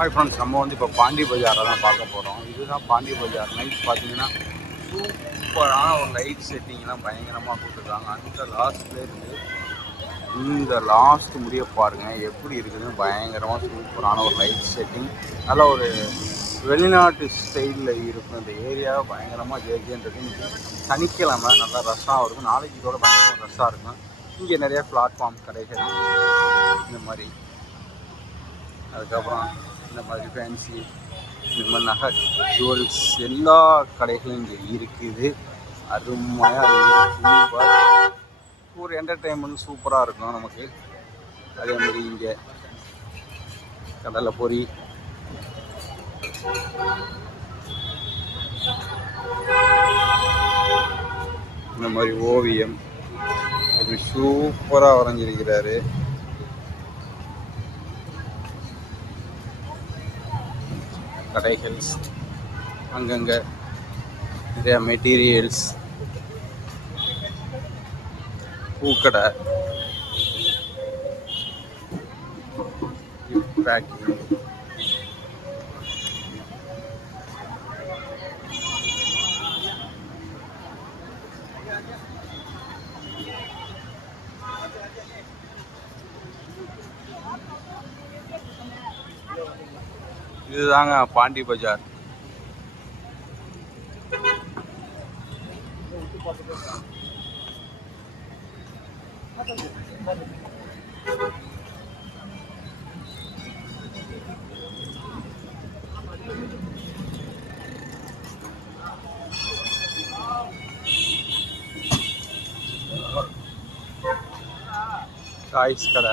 Hi friends நம்ம வந்து இப்போ பாண்டி பஜாரை தான் பார்க்க போகிறோம் இதுதான் பாண்டி பஜார் நைட் பார்த்தீங்கன்னா சூப்பரான ஒரு லைட் செட்டிங்லாம் பயங்கரமாக கொடுத்துருக்காங்க. அந்த லாஸ்ட்லேருந்து இந்த லாஸ்ட் முடிய பாருங்கள் எப்படி இருக்குதுன்னு பயங்கரமாக சூப்பரான ஒரு லைட் செட்டிங் நல்ல ஒரு வெளிநாட்டு ஸ்டைலில் இருக்கும். இந்த ஏரியா பயங்கரமாக ஜேஜேன்றது சனிக்கிழமை நல்லா ரஷ்ஷாக இருக்கும். நாளைக்கு இதோட பயங்கரமாக ரஷ்ஷாக இருக்கும். இங்கே நிறைய பிளாட்ஃபார்ம் கடைகள் இந்த மாதிரி. அதுக்கப்புறம் இந்த மாதிரி ஃபேன்சி இந்த மாதிரி நகை ஜுவல்ஸ் எல்லா கடைகளும் இங்கே இருக்குது. அருமையாக இருக்கும் ஒரு என்டர்டெயின்மெண்ட் சூப்பராக இருக்கும் நமக்கு. அதே மாதிரி இங்கே கடலை பொறி இந்த மாதிரி ஓவியம். அப்படி சூப்பராக வரைஞ்சிருக்கிறாரு. கடைகள் அங்கங்கே நிறையா மெட்டீரியல்ஸ் பூக்கடை பேக்கிங் இதுதாங்க பாண்டி பஜார். காய்ஸ் கடை.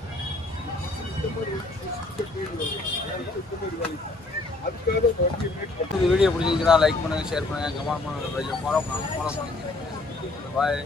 இந்த வீடியோ பிடிச்சிருந்துச்சுன்னா லைக் பண்ணுங்கள் ஷேர் பண்ணுங்கள் கமெண்ட் பண்ணுங்கள் ஃபாலோ பண்ணுங்கள் ஃபாலோ பண்ணுங்கள் பாய்